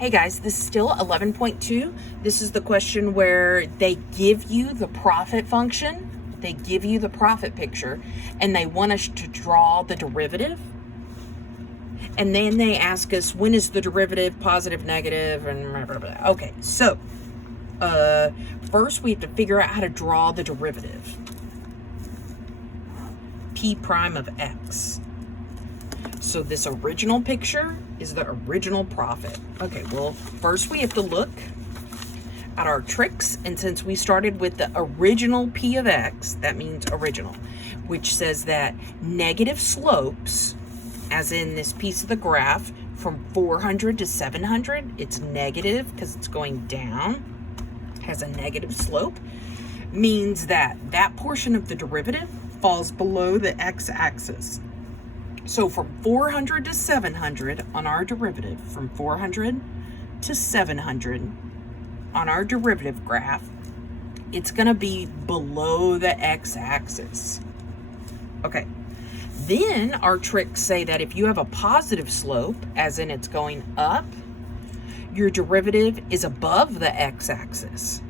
Hey guys, this is still 11.2. This is the question where they give you the profit function, they give you the profit picture, and they want us to draw the derivative. And then they ask us, when is the derivative positive, negative, and blah, blah, blah. Okay, so first we have to figure out how to draw the derivative. P prime of x. So this original picture is the original profit. Okay, well, first we have to look at our tricks. And since we started with the original P of x, that means original, which says that negative slopes, as in this piece of the graph, from 400 to 700, it's negative because it's going down, has a negative slope, means that that portion of the derivative falls below the x-axis. So from 400 to 700 on our derivative, from 400 to 700 on our derivative graph, it's going to be below the x-axis. Okay. Then our tricks say that if you have a positive slope, as in it's going up, your derivative is above the x-axis.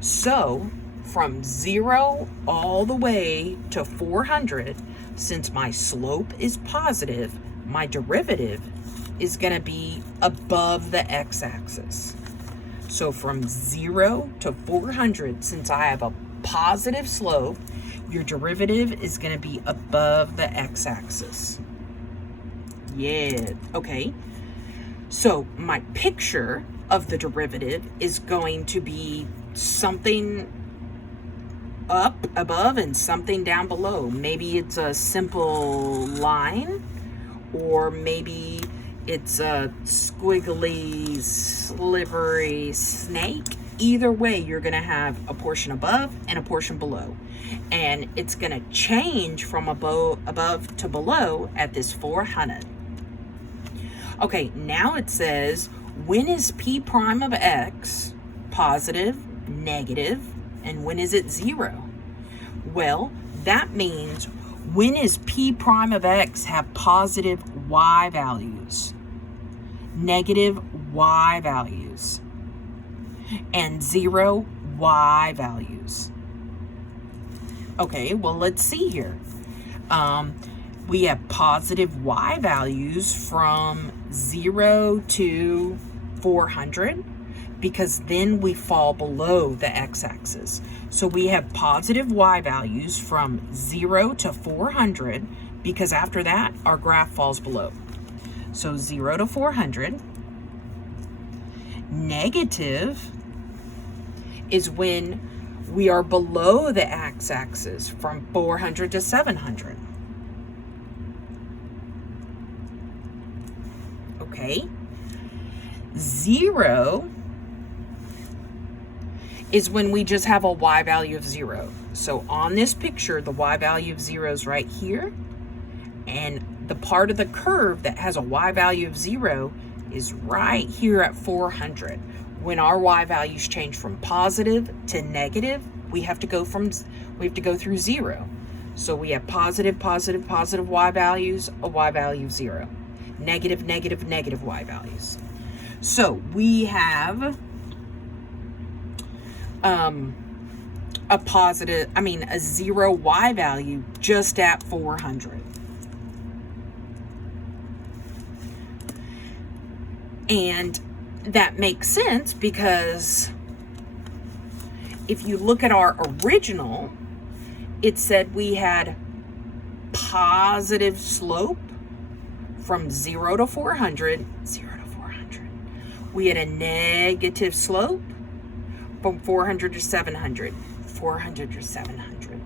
So from 0 all the way to 400, since my slope is positive, my derivative is going to be above the x-axis. So from 0 to 400, since I have a positive slope, your derivative is going to be above the x-axis. Yeah, okay. So my picture of the derivative is going to be something up above and something down below. Maybe it's a simple line, or maybe it's a squiggly, slivery snake. Either way, you're going to have a portion above and a portion below. And it's going to change from above to below at this 400. Okay, now it says, when is P prime of x positive, negative, and when is it 0? Well, that means when is P prime of x have positive y values, negative y values, and 0 y values. Okay, well, let's see here. We have positive y values from 0 to 400, because then we fall below the x-axis. So we have positive y values from 0 to 400, because after that, our graph falls below. So 0 to 400. Negative is when we are below the x-axis, from 400 to 700. Okay. 0 is when we just have a y value of 0. So on this picture, the y value of 0 is right here, and the part of the curve that has a y value of 0 is right here at 400. When our y values change from positive to negative, we have to go through 0. So we have positive, positive, positive y values, a y value of 0. Negative, negative, negative y values. So we have a 0 y value just at 400. And that makes sense, because if you look at our original, it said we had positive slope from 0 to 400, 0 to 400. We had a negative slope from 400 to 700, 400 to 700.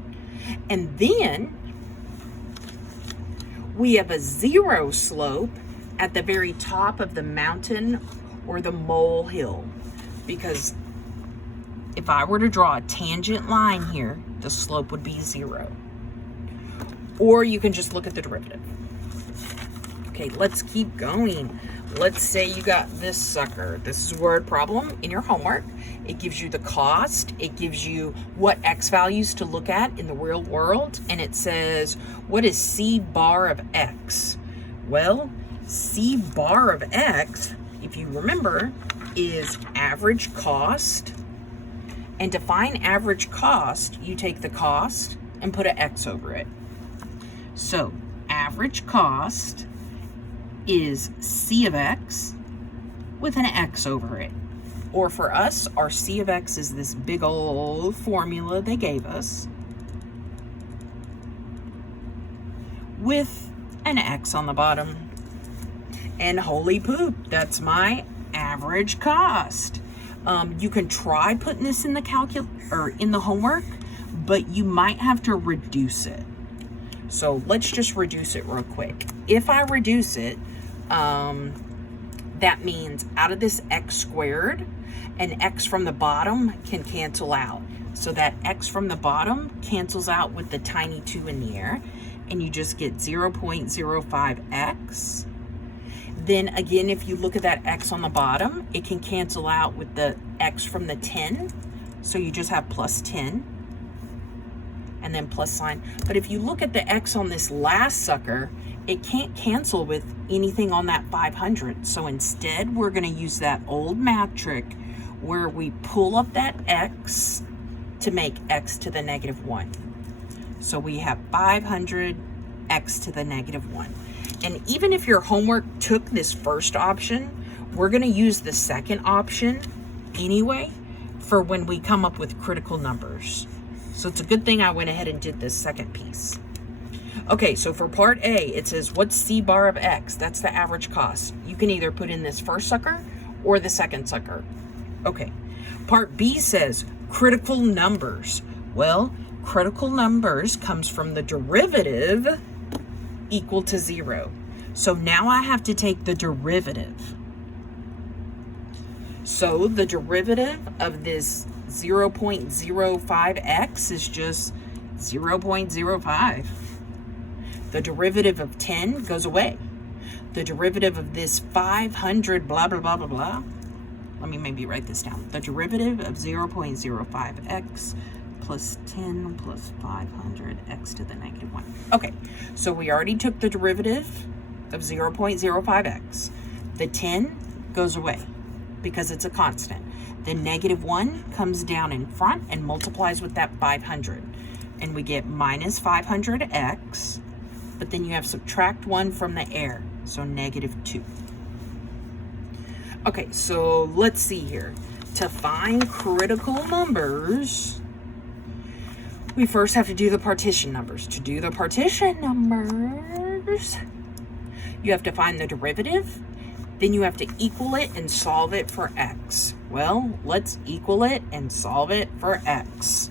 And then we have a 0 slope at the very top of the mountain or the molehill, because if I were to draw a tangent line here, the slope would be 0. Or you can just look at the derivative. Okay, let's keep going. Let's say you got this sucker. This is a word problem in your homework. It gives you the cost. It gives you what x values to look at in the real world. And it says, what is C bar of x? Well, C bar of x if you remember, is average cost. And to find average cost, you take the cost and put an X over it. So average cost is C of X with an X over it. Or for us, our C of X is this big old formula they gave us with an X on the bottom. And holy poop, that's my average cost. You can try putting this in the in the homework, but you might have to reduce it. So let's just reduce it real quick. If I reduce it, that means out of this X squared, an X from the bottom can cancel out. So that X from the bottom cancels out with the tiny 2 in the air, and you just get 0.05X. Then again, if you look at that X on the bottom, it can cancel out with the X from the 10. So you just have plus 10 and then plus sign. But if you look at the X on this last sucker, it can't cancel with anything on that 500. So instead, we're going to use that old math trick where we pull up that X to make X to the negative 1. So we have 500 X to the negative 1. And even if your homework took this first option, we're going to use the second option anyway for when we come up with critical numbers. So it's a good thing I went ahead and did this second piece. Okay, so for part A, it says, what's C bar of X? That's the average cost. You can either put in this first sucker or the second sucker. Okay, part B says critical numbers. Well, critical numbers comes from the derivative equal to 0. So now I have to take the derivative. So the derivative of this 0.05x is just 0.05. The derivative of 10 goes away. The derivative of this 500 blah, blah, blah, blah, blah. Let me maybe write this down. The derivative of 0.05x plus 10 plus 500 x to the negative 1. Okay, so we already took the derivative of 0.05x. The 10 goes away because it's a constant. The negative 1 comes down in front and multiplies with that 500. And we get minus 500x, but then you have subtract 1 from the air, so negative 2. Okay, so let's see here. To find critical numbers, we first have to do the partition numbers. To do the partition numbers, you have to find the derivative, then you have to equal it and solve it for x. Well, let's equal it and solve it for x.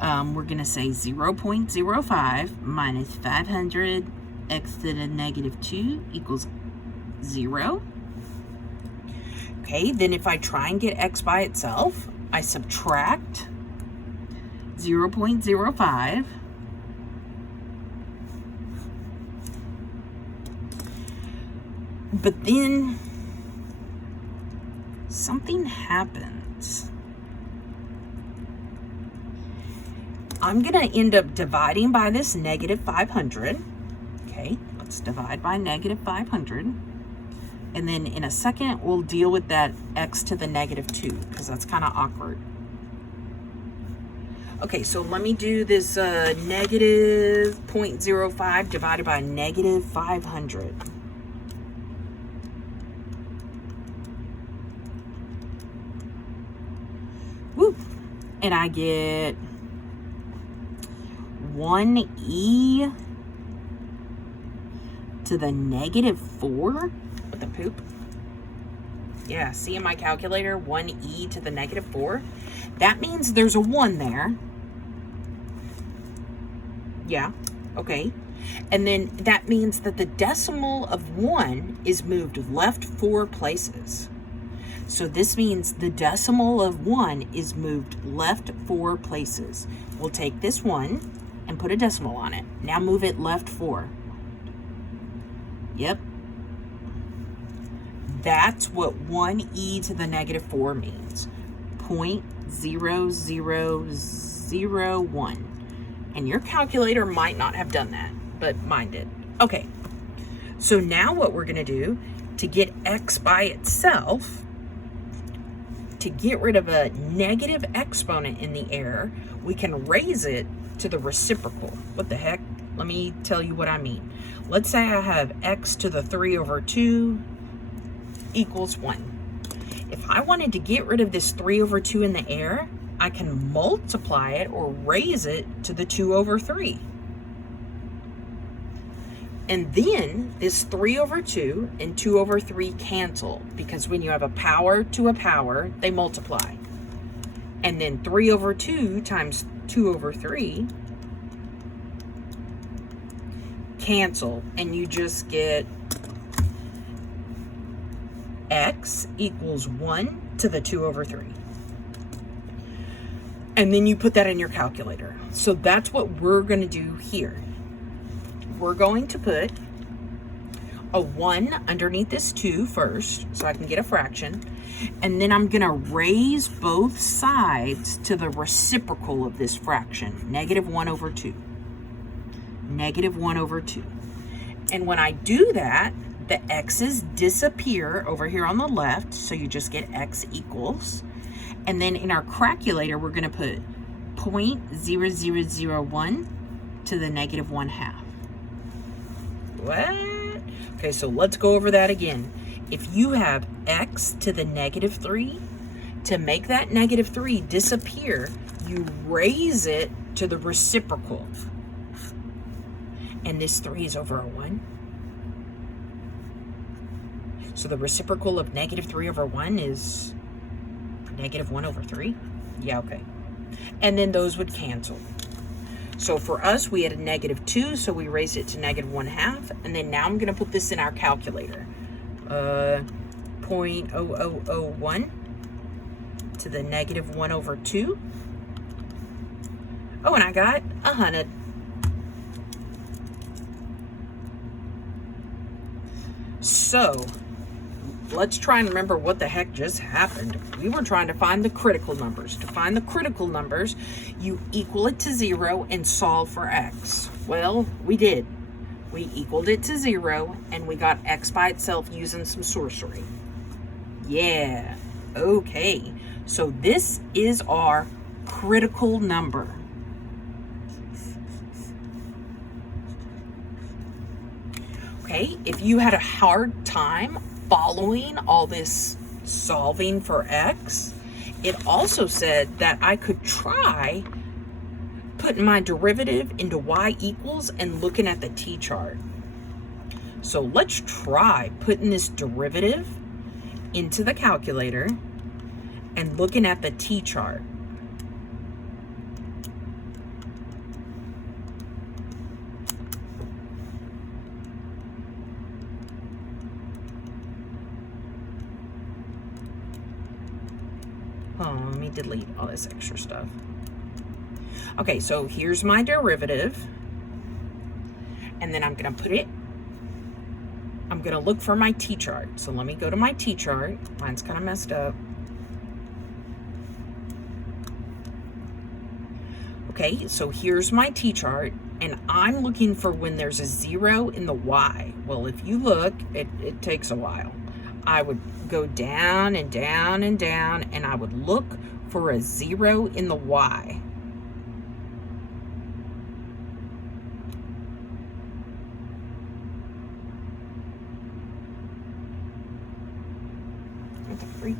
We're going to say 0.05 minus 500 x to the negative 2 equals 0. Okay, then if I try and get x by itself, I subtract 0.05. But then something happens. I'm going to end up dividing by this negative 500. Okay, let's divide by negative 500. And then in a second, we'll deal with that x to the negative 2 because that's kind of awkward. Okay, so let me do this negative 0.05 divided by negative 500. Woo! And I get 1e to the negative 4. What the poop? Yeah, see in my calculator, 1e to the negative 4. That means there's a 1 there. Yeah, okay. And then that means that the decimal of 1 is moved left 4 places. So this means the decimal of 1 is moved left 4 places. We'll take this 1 and put a decimal on it. Now move it left 4. Yep. That's what 1e to the negative 4 means. 0.0001. And your calculator might not have done that, but mine did. Okay, so now what we're going to do to get x by itself, to get rid of a negative exponent in the air, we can raise it to the reciprocal. What the heck? Let me tell you what I mean. Let's say I have x to the 3 over 2 equals 1. If I wanted to get rid of this 3 over 2 in the air, I can multiply it or raise it to the 2 over 3. And then this 3 over 2 and 2 over 3 cancel, because when you have a power to a power, they multiply. And then 3 over 2 times 2 over 3 cancel, and you just get x equals 1 to the 2 over 3. And then you put that in your calculator. So that's what we're going to do here. We're going to put a 1 underneath this 2 first, so I can get a fraction. And then I'm going to raise both sides to the reciprocal of this fraction, negative 1 over 2. Negative 1 over 2. And when I do that, the x's disappear over here on the left, so you just get x equals. And then in our calculator, we're going to put 0.0001 to the negative 1/2. What? Okay, so let's go over that again. If you have x to the negative 3, to make that negative 3 disappear, you raise it to the reciprocal. And this 3 is over a 1. So the reciprocal of negative 3 over 1 is negative 1 over 3. Yeah, okay. And then those would cancel. So for us, we had a negative 2, so we raised it to negative 1/2. And then now I'm going to put this in our calculator. 0.0001 to the negative 1 over 2. Oh, and I got 100. So let's try and remember what the heck just happened. We were trying to find the critical numbers. To find the critical numbers, you equal it to 0 and solve for x. Well, we did. We equaled it to 0 and we got x by itself using some sorcery. Yeah, okay. So this is our critical number. Okay, if you had a hard time following all this solving for x, it also said that I could try putting my derivative into y equals and looking at the t-chart. So let's try putting this derivative into the calculator and looking at the t-chart. Oh, let me delete all this extra stuff. Okay, so here's my derivative. And then I'm going to I'm going to look for my t-chart. So let me go to my t-chart. Mine's kind of messed up. Okay, so here's my t-chart. And I'm looking for when there's a 0 in the y. Well, if you look, it takes a while. I would go down and down and down, and I would look for a 0 in the y. What the freak?